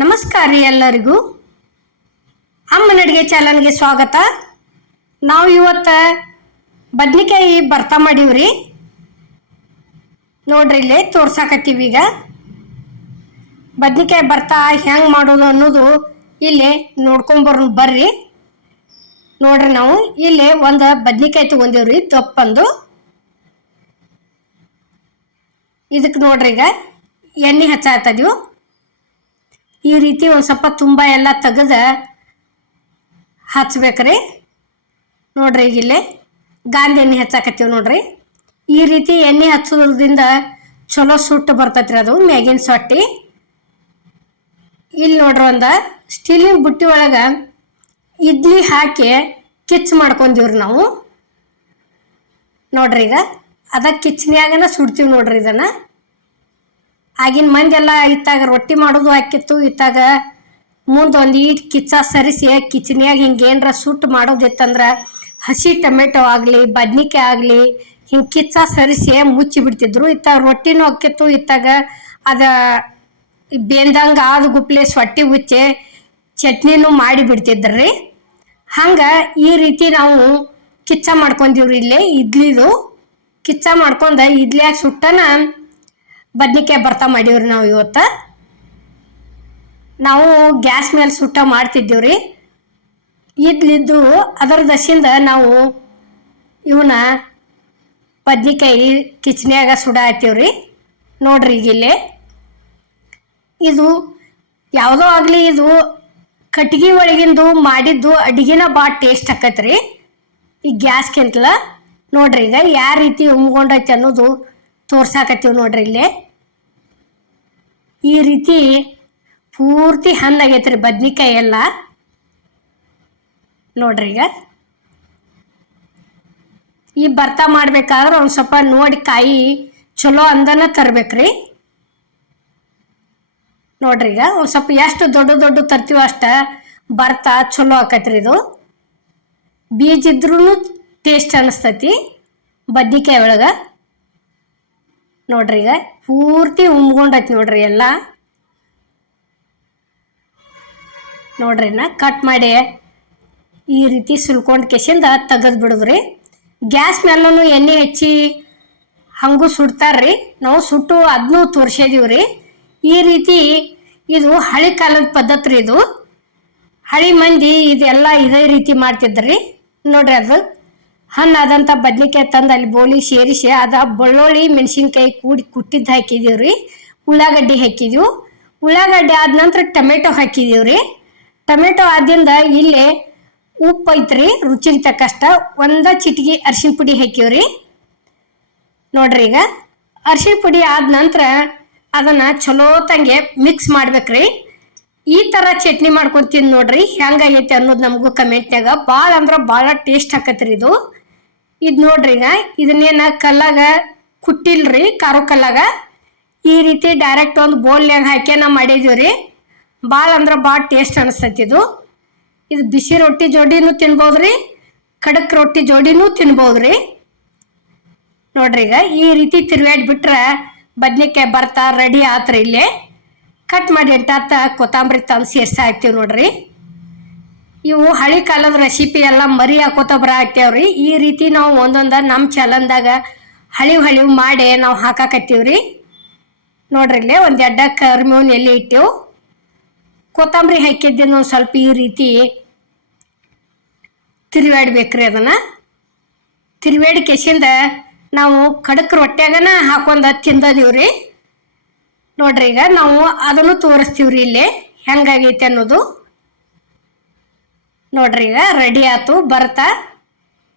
ನಮಸ್ಕಾರ ರೀ ಎಲ್ಲರಿಗೂ. ಅಮ್ಮನ ಅಡುಗೆ ಚಾನಲ್ಗೆ ಸ್ವಾಗತ. ನಾವು ಇವತ್ತು ಬದ್ನಿಕಾಯಿ ಬರ್ತಾ ಮಾಡೀವ್ರಿ ನೋಡ್ರಿ ಇಲ್ಲಿ ತೋರ್ಸಾಕತ್ತೀವಿ ಈಗ. ಬದ್ನಿಕಾಯಿ ಬರ್ತಾ ಹೆಂಗೆ ಮಾಡೋದು ಅನ್ನೋದು ಇಲ್ಲಿ ನೋಡ್ಕೊಂಬರ್ ಬರ್ರಿ. ನೋಡ್ರಿ ನಾವು, ಇಲ್ಲಿ ಒಂದು ಬದ್ನಿಕಾಯಿ ತೊಗೊಂಡೀವ್ರಿ ದಪ್ಪಂದು. ಇದಕ್ಕೆ ನೋಡ್ರಿ ಈಗ ಎಣ್ಣೆ ಹಚ್ಚಾತದೀವು ಈ ರೀತಿ ಒಂದು ಸ್ವಲ್ಪ ತುಂಬ ಎಲ್ಲ ತೆಗೆದು ಹಚ್ಬೇಕ್ರಿ. ನೋಡ್ರಿ ಈಗ ಇಲ್ಲಿ ಗಾಂಧಿ ಎಣ್ಣೆ ಹಚ್ಚಾಕತ್ತೀವಿ ನೋಡ್ರಿ. ಈ ರೀತಿ ಎಣ್ಣೆ ಹಚ್ಚೋದ್ರಿಂದ ಚಲೋ ಸುಟ್ಟು ಬರ್ತೈತ್ರಿ ಅದು ಮ್ಯಾಗಿನ ಸೊಟ್ಟಿ. ಇಲ್ಲಿ ನೋಡ್ರಿ ಒಂದು ಸ್ಟೀಲಿನ ಬುಟ್ಟಿ ಒಳಗೆ ಇಡ್ಲಿ ಹಾಕಿ ಕಿಚ್ ಮಾಡ್ಕೊಂಡೀವ್ರಿ ನಾವು. ನೋಡ್ರಿ ಈಗ ಅದ ಕಿಚ್ನ್ಯಾಗನ ಸುಡ್ತೀವಿ ನೋಡ್ರಿ ಇದನ್ನ. ಆಗಿನ ಮಂದೆಲ್ಲ ಇತ್ತಾಗ ರೊಟ್ಟಿ ಮಾಡೋದು ಹಾಕಿತ್ತು. ಇತ್ತಾಗ ಮುಂದೆ ಒಂದು ಈಟ್ ಕಿಚ್ಚ ಸರಿಸಿ ಕಿಚನ್ಯಾಗ ಹಿಂಗೇನರ ಸುಟ್ಟು ಮಾಡೋದಿತ್ತಂದ್ರೆ ಹಸಿ ಟೊಮೆಟೊ ಆಗಲಿ, ಬದ್ನಿಕಾಯಿ ಆಗಲಿ, ಹಿಂಗೆ ಕಿಚ್ಚ ಸರಿಸಿ ಮುಚ್ಚಿ ಬಿಡ್ತಿದ್ರು. ಇತ್ತಾಗ ರೊಟ್ಟಿನೂ ಹಾಕಿತ್ತು. ಇತ್ತಾಗ ಅದ ಬೆಂದಂಗೆ ಆದ ಗುಪ್ಲೆ ಸೊಟ್ಟಿ ಉಚ್ಚೆ ಚಟ್ನಿನೂ ಮಾಡಿ ಬಿಡ್ತಿದ್ರಿ. ಹಂಗೆ ಈ ರೀತಿ ನಾವು ಕಿಚ್ಚ ಮಾಡ್ಕೊಂಡೀವ್ರಿ ಇಲ್ಲೇ ಇಡ್ಲಿದು ಕಿಚ್ಚ ಮಾಡ್ಕೊಂಡು ಇಡ್ಲಿಯಾಗ ಸುಟ್ಟನ ಬದ್ನಿಕಾಯಿ ಬರ್ತಾ ಮಾಡೀವ್ರಿ ನಾವು ಇವತ್ತು. ನಾವು ಗ್ಯಾಸ್ ಮೇಲೆ ಸುಟ್ಟ ಮಾಡ್ತಿದ್ದೀವ್ರಿ. ಇದ್ಲಿದ್ದು ಅದರ ದಶಿಂದ ನಾವು ಇವನ್ನ ಬದ್ನಿಕಾಯಿ ಕಿಚನ್ಯಾಗ ಸುಡ ಹಾಕ್ತೀವ್ರಿ. ನೋಡ್ರಿ ಈಗ ಇಲ್ಲಿ. ಇದು ಯಾವುದೋ ಆಗಲಿ ಇದು ಕಟ್ಗೆ ಒಳಗಿಂದು ಮಾಡಿದ್ದು ಅಡಿಗೆನ ಭಾಳ ಟೇಸ್ಟ್ ಆಕತ್ರಿ. ಈ ಗ್ಯಾಸ್ಗಿಂತಲ ನೋಡ್ರಿ ಈಗ ಯಾವ ರೀತಿ ಉಮ್ಗೊಂಡೈತಿ ಅನ್ನೋದು ತೋರ್ಸಾಕತ್ತೀವಿ ನೋಡ್ರಿ ಇಲ್ಲಿ. ಈ ರೀತಿ ಪೂರ್ತಿ ಹಣ್ಣಾಗೈತ್ರಿ ಬದ್ನಿಕಾಯಿ ಎಲ್ಲ. ನೋಡ್ರಿ ಈಗ. ಈ ಭರ್ತಾ ಮಾಡ್ಬೇಕಾದ್ರೆ ಒಂದು ಸ್ವಲ್ಪ ನೋಡಿ ಕಾಯಿ ಚಲೋ ಅಂದನ ತರ್ಬೇಕ್ರಿ. ನೋಡ್ರಿ ಈಗ, ಒಂದು ಸ್ವಲ್ಪ ಎಷ್ಟು ದೊಡ್ಡ ದೊಡ್ಡ ತರ್ತೀವೋ ಅಷ್ಟ ಭರ್ತಾ ಚಲೋ ಆಕತ್ರಿ ಇದು. ಬೀಜ ಇದ್ರೂ ಟೇಸ್ಟ್ ಅನಿಸ್ತೈತಿ ಬದ್ನಿಕಾಯಿ ಒಳಗೆ. ನೋಡ್ರಿ ಈಗ ಪೂರ್ತಿ ಉಮ್ಗೊಂಡೈತಿ ನೋಡ್ರಿ ಎಲ್ಲ. ನೋಡ್ರಿ ನಾ ಕಟ್ ಮಾಡಿ ಈ ರೀತಿ ಸುಲ್ಕೊಂಡು ಕೆಸಿಂದ ತೆಗೆದು ಬಿಡುದ್ರಿ. ಗ್ಯಾಸ್ ಮೇಲೂ ಎಣ್ಣೆ ಹೆಚ್ಚಿ ಹಂಗೂ ಸುಡ್ತಾರ್ರಿ. ನಾವು ಸುಟ್ಟು ಅದನ್ನೂ ತೋರ್ಸಿದೀವಿ ಈ ರೀತಿ ಇದು ಹಳಿ ಕಾಲದ ಪದ್ಧತಿ ರೀ ಇದು. ಹಳಿ ಮಂದಿ ಇದೆಲ್ಲ ಇದೇ ರೀತಿ ಮಾಡ್ತಿದ್ರಿ. ನೋಡ್ರಿ ಅದು. ಹಣ್ಣಾದಂಥ ಬದ್ನಿಕಾಯಿ ತಂದು ಅಲ್ಲಿ ಬೋಳಿ ಸೇರಿಸಿ ಅದ ಬೆಳ್ಳುಳ್ಳಿ, ಮೆಣಸಿನ್ಕಾಯಿ ಕೂಡಿ ಕುಟ್ಟಿದ್ದು ಹಾಕಿದೀವಿ ರೀ. ಉಳ್ಳಾಗಡ್ಡಿ ಹಾಕಿದೀವಿ. ಉಳ್ಳಾಗಡ್ಡಿ ಆದ ನಂತರ ಟೊಮೆಟೊ ಹಾಕಿದೀವಿ ರೀ. ಟೊಮೆಟೊ ಆದ್ಯಂದ ಇಲ್ಲಿ ಉಪ್ಪು ಐತ್ರಿ, ರುಚಿಗೆ ತಕ್ಕಷ್ಟ ಒಂದ ಚಿಟಿಗೆ ಅರಿಶಿನ ಪುಡಿ ಹಾಕಿವ್ರಿ ನೋಡ್ರಿ ಈಗ ಅರಿಶಿನ ಪುಡಿ ಆದ ನಂತರ ಅದನ್ನ ಚಲೋ ತಂಗೆ ಮಿಕ್ಸ್ ಮಾಡ್ಬೇಕ್ರಿ ಈ ಥರ ಚಟ್ನಿ ಮಾಡ್ಕೊಂತೀನಿ ನೋಡ್ರಿ ಹೆಂಗಾಗೈತಿ ಅನ್ನೋದು ನಮಗೂ ಕಮೆಂಟ್ನಾಗ ಭಾಳ ಅಂದ್ರೆ ಭಾಳ ಟೇಸ್ಟ್ ಹಾಕತ್ರಿ ಇದು. ಇದು ನೋಡ್ರಿ ಈಗ, ಇದನ್ನೇನ ಕಲ್ಲಾಗ ಕುಟ್ಟಿಲ್ರಿ, ಕಾರು ಕಲ್ಲಾಗ. ಈ ರೀತಿ ಡೈರೆಕ್ಟ್ ಒಂದು ಬೋಲ್ನಾಗ ಹಾಕಿ ನಾವು ಮಾಡಿದೀವಿ ರೀ ಭಾಳ ಅಂದ್ರೆ ಭಾಳ ಟೇಸ್ಟ್ ಅನಿಸ್ತೈತಿ ಇದು. ಇದು ಬಿಸಿ ರೊಟ್ಟಿ ಜೋಡಿನೂ ತಿನ್ಬೋದ್ರಿ, ಖಡಕ್ ರೊಟ್ಟಿ ಜೋಡಿನೂ ತಿನ್ಬೋದ್ರಿ. ನೋಡ್ರಿ ಈಗ, ಈ ರೀತಿ ಬಿಟ್ರೆ ಬದ್ನಿಕಾಯಿ ಬರ್ತಾ ರೆಡಿ ಆತ್ರಿ ಇಲ್ಲಿ. ಕಟ್ ಮಾಡಿ ಎಂಟಾತ ಕೊತ್ತಂಬರಿ ತಂದು ಸೇರ್ಸಿ ಹಾಕ್ತೀವಿ ನೋಡ್ರಿ. ಇವು ಹಳಿ ಕಾಲದ ರೆಸಿಪಿ ಎಲ್ಲ ಮರಿ ಹಾಕೋತ ಬರ ಹಾಕ್ತೇವ್ರಿ. ಈ ರೀತಿ ನಾವು ಒಂದೊಂದ ನಮ್ಮ ಚಲನ್ದಾಗ ಹಳಿವು ಹಳಿವು ಮಾಡಿ ನಾವು ಹಾಕಾಕತ್ತೀವ್ರಿ. ನೋಡ್ರಿ ಇಲ್ಲೇ ಒಂದು ಎಡ್ಡ ಕರ್ಮೇವನ್ ಎಲ್ಲಿ ಇಟ್ಟೆವು. ಕೊತ್ತಂಬರಿ ಹಾಕಿದ್ದೆ ನಾವು ಸ್ವಲ್ಪ ಈ ರೀತಿ ತಿರುವಾಡ್ಬೇಕ್ರಿ ಅದನ್ನು. ತಿರುವಾಡಿ ಕೆಸಿಂದ ನಾವು ಖಡಕ್ ರೊಟ್ಯಾಗನ ಹಾಕೊಂಡ ತಿಂದದೀವ್ರಿ. ನೋಡ್ರಿ ಈಗ ನಾವು ಅದನ್ನು ತೋರಿಸ್ತೀವ್ರಿ ಇಲ್ಲಿ. ಹೆಂಗಾಗೈತೆ ಅನ್ನೋದು. ನೋಡ್ರಿ ಈಗ ರೆಡಿ ಆತು ಬರ್ತಾ.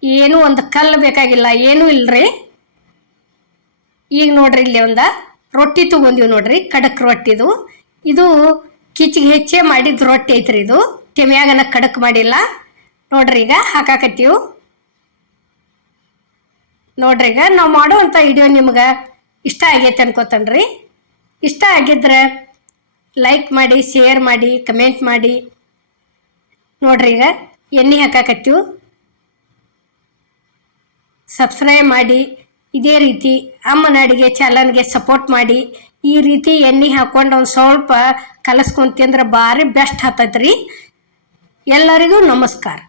ಏನು ಒಂದು ಕಲ್ಲು ಬೇಕಾಗಿಲ್ಲ, ಏನೂ ಇಲ್ರಿ. ಈಗ ನೋಡ್ರಿ ಇಲ್ಲಿ ಒಂದು ರೊಟ್ಟಿ ತಗೊಂಡಿವಿ ನೋಡ್ರಿ ಖಡಕ್ ರೊಟ್ಟಿದು. ಇದು ಕಿಚಿಗೆ ಹೆಚ್ಚೆ ಮಾಡಿದ ರೊಟ್ಟಿ ಐತ್ರಿ ಇದು. ಕೆಮ್ಯಾಗನ ಖಡಕ್ ಮಾಡಿಲ್ಲ. ನೋಡ್ರಿ ಈಗ ಹಾಕಾಕತ್ತೀವಿ. ನೋಡ್ರಿ ಈಗ ನಾವು ಮಾಡುವಂಥ ವಿಡಿಯೋ ನಿಮ್ಗೆ ಇಷ್ಟ ಆಗೈತೆ ಅನ್ಕೋತನ್ರಿ. ಇಷ್ಟ ಆಗಿದ್ರೆ ಲೈಕ್ ಮಾಡಿ ಶೇರ್ ಮಾಡಿ ಕಮೆಂಟ್ ಮಾಡಿ. ನೋಡ್ರಿ ಈಗ ಎಣ್ಣೆ ಹಾಕಾಕತ್ತೀವಿ. ಸಬ್ಸ್ಕ್ರೈಬ್ ಮಾಡಿ, ಇದೇ ರೀತಿ ಅಮ್ಮನ ಅಡುಗೆ ಚಾನಲ್ಗೆ ಸಪೋರ್ಟ್ ಮಾಡಿ, ಈ ರೀತಿ ಎಣ್ಣೆ ಹಾಕೊಂಡು ಒಂದು ಸ್ವಲ್ಪ ಕಲಸ್ಕೊಂಡು ತಿಂದ್ರೆ ಭಾರಿ ಬೆಸ್ಟ್ ಹತ್ತೈತ್ರಿ ಎಲ್ಲರಿಗೂ ನಮಸ್ಕಾರ.